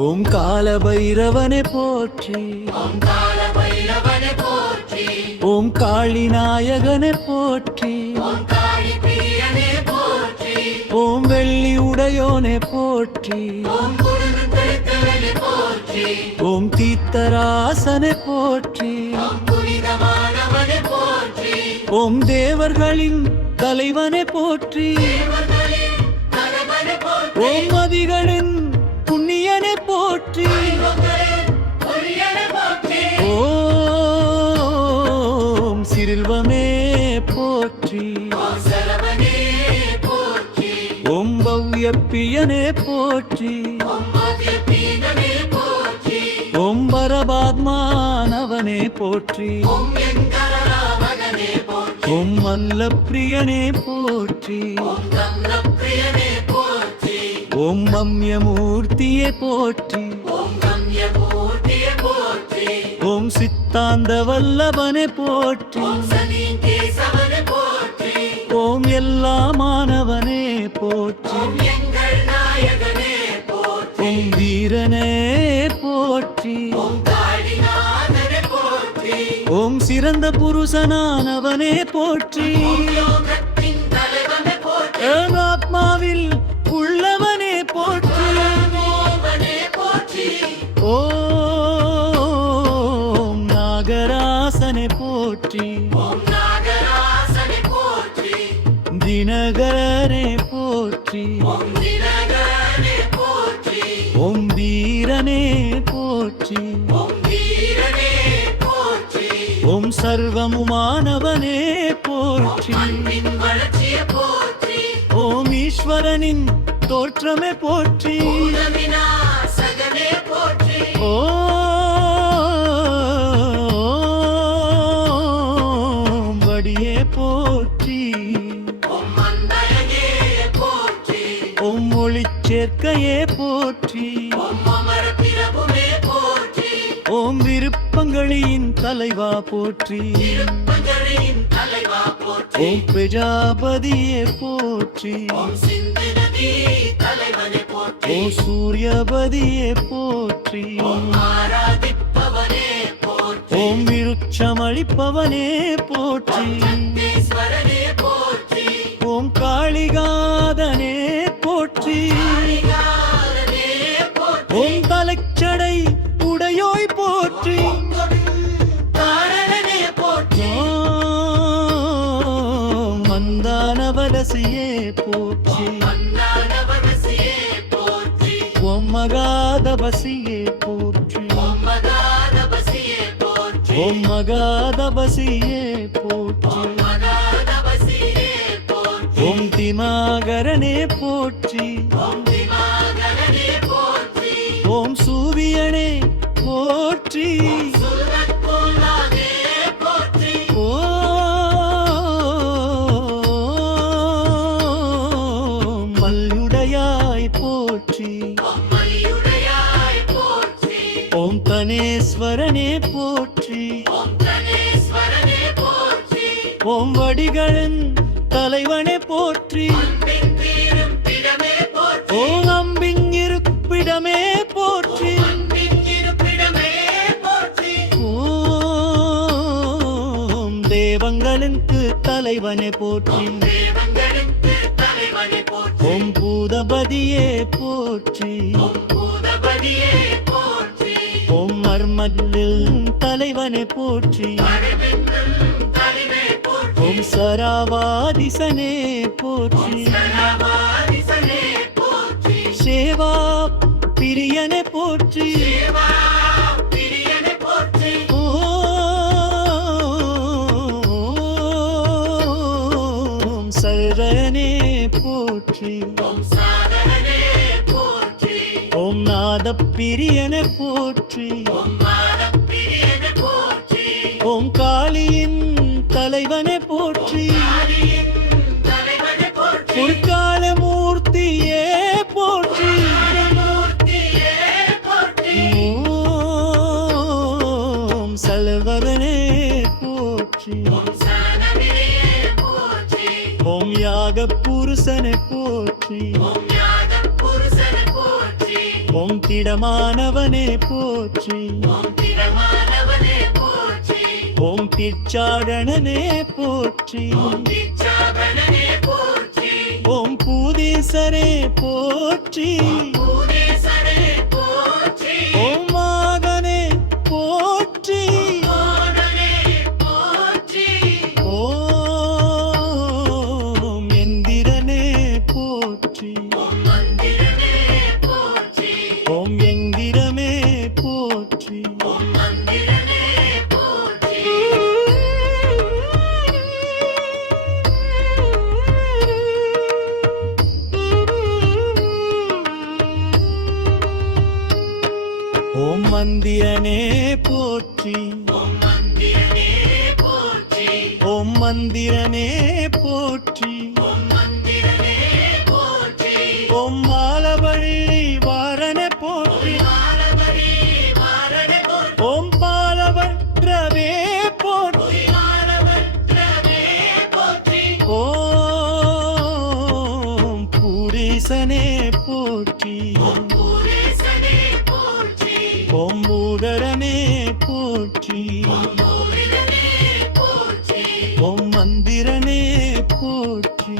ஓம் கால பைரவனே போற்றி, ஓம் கால பைரவனே போற்றி, ஓம் காளி நாயகனே போற்றி, ஓம் காளி பிரியனே போற்றி, ஓம் வெள்ளி உடையோனே போற்றி, ஓம் குருது திருத்தவனே போற்றி, ஓம் தீத்தராசனே போற்றி, ஓம் புனிதமானவனே போற்றி, ஓம் தேவர்களின் தலைவனே போற்றி, தேவர்களின் தலைவனே போற்றி, ஓம் மதிகளின் புண்ணியனே போற்றி, தெய்வங்களின் ஒளியனே போற்றி, ஓம் சிறுவமே போற்றி, ஓம் சரவணே போற்றி, ஓம் பவ்ய பிரியனே போற்றி, ஓம் மத்திய பீடனே போற்றி, ஓம் பரபாத்மானவனே போற்றி, ஓம் வெங்கடராமனே போற்றி, ஓம் மல்ல பிரியனே போற்றி, ஓம் கம்லப்பிரியனே போற்றி, ஓம் மம்யமூர்த்தியே போற்றி, ஓம் கம்யமூர்த்தியே போற்றி, ஓம் சித்தாந்த வல்லபனே போற்றி, ஓம் சனீகேசவனே போற்றி, ஓம் எல்லாமானவனே போற்றி, ஓம் எங்கள் நாயகனே போற்றி, ஓம் வீரனே போற்றி, ஓம் காளிநாதனே போற்றி, ஓம் சிறந்த புருஷனானவனே போற்றி, ஓம் யோகத்தின் தலைவனே போற்றி, ஓம் ஆத்மாவில் உள்ளவனே போற்றி, ஓமனே போற்றி, ஓம் நாகராசனே போற்றி, ஓம் நாகராசனே போற்றி, தினகரனே போற்றி, ஓம் தினகரனே போற்றி, ஓம் வீரனே போற்றி, ஓம் வீரனே போற்றி, ஓம் சர்வமுமானவனே ஓம் போற்றி, அன்பின் வளர்ச்சியே போற்றி, ஓம் ஈஸ்வரனின் தோற்றமே போற்றி, பூதவிநாசகனே போற்றி, ஓம் வடியே போற்றி, ஓம் மந்தயனே போற்றி, ஓம் ஒளிச்சேர்க்கையே போற்றி, ஓம் அமர பிரபுவே போற்றி, ஓம் விருப்பங்களின் தலைவா போற்றி, திருப்பஞ்சரின் தலைவா போற்றி, ஓம் பிரஜாபதியே போற்றி, ஓம் சிந்து நதி தலைவனே போற்றி, ஓம் சூரியபதியே போற்றி, ஓம் ஆராதிப்பவனே போற்றி, ஓம் விருட்சமளிப்பவனே போற்றி, சத்தீஸ்வரனே போற்றி, ஓம் காளிகாதனே போற்றி, காளிகாலனே போற்றி, ஓம் தலைச்சடை உடையோய் போற்றி, காரணனே போற்றி, ஓம் மந்தானவலசியே போற்றி, மன்னானவனசியே போற்றி, ஓம் மகாதபசியே போற்றி, ஓம் மகாதபசியே போற்றி, ஓம் மகாதபசியே போற்றி, ஓம் மகாதபசியே போற்றி, ஓம் திமாகரனே போற்றி, ஓம் திவாகரனே போற்றி, ஓம் சூவியனே போற்றி, சுல்லத்புல்லானே போற்றி, ஓம் மல்யுடையாய் போற்றி, ஓம் மலியுடையாய் போற்றி, ஓம் தனேஸ்வரனே போற்றி, ஓம் கணேஸ்வரனே போற்றி, ஓம் வடிகளின் தலைவனே போற்றி, அன்பின் தீரும் பிடமே போற்றி, ஓம் அம்பின் இருப்பிடமே போற்றி, அன்பின் இருப்பிடமே போற்றி, ஓம் தேவங்களுக்கு தலைவனே போற்றி, தேவங்களுக்கு தலைவனே போற்றி, ஓம் பூதபதியே போற்றி, ஓம் பூதபதியே போற்றி, ஓம் மர்மத்தில் தலைவனே போற்றி, மரபென்றும் தலைவே போற்றி, ஓம் சராவாதிசனே போற்றி, சரவாதிசனே போற்றி, சேவா பிரியனே போற்றி, தேவா பிரியனே போற்றி, ஓம் சரணே போற்றி, ஓம் சாதகனே போற்றி, ஓம் நாத பிரியனே போற்றி, ஓம் மாதப்பிரியனே போற்றி, ஓம் காளியின் தலைவனே போற்றி, ஆதியின் தலைவனே போற்றி, முற்கால மூர்த்தியே போற்றி, மூர்த்தியே போற்றி, ஓம் சல்வரனே போற்றி, ஓம் சரணமே போற்றி, ஓம் யாக புருஷனே போற்றி, ஓம் யாக புருஷனே போற்றி, ஓம் திடமானவனே போற்றி ஓம் திடமானவனே போற்றி ஓம் பிச்சாடனனே போற்றி ஓம் பிச்சாடனனே போற்றி ஓம் பூதீசரே போற்றி பூதேசரே போற்றி ஓம் மாகனே போற்றி மாடனே போற்றி ஓம் எந்திரனே போற்றி ஓம் மந்திரனே போற்றி ஓம் எந்திரமே போற்றி ஓம் மந்திரனே போற்றி ஓம் மந்திரனே போற்றி ஓம் மந்திரனே போற்றி ஓம் மந்திரனே போற்றி ஓம் மந்திரனே போற்றி ஓம் மாலவழி வாரண போற்றி மாலவரி வாரணே போற்றி ஓம் பாலவற்றவே போற்றி மாலவற்றவே போற்றி ஓம் பூரீசனே போற்றி ஓம் பூரேசனே போற்றி ஓம் மூடரனே போற்றி ஓம் பூரிதனே போற்றி ஓம் மந்திரனே போற்றி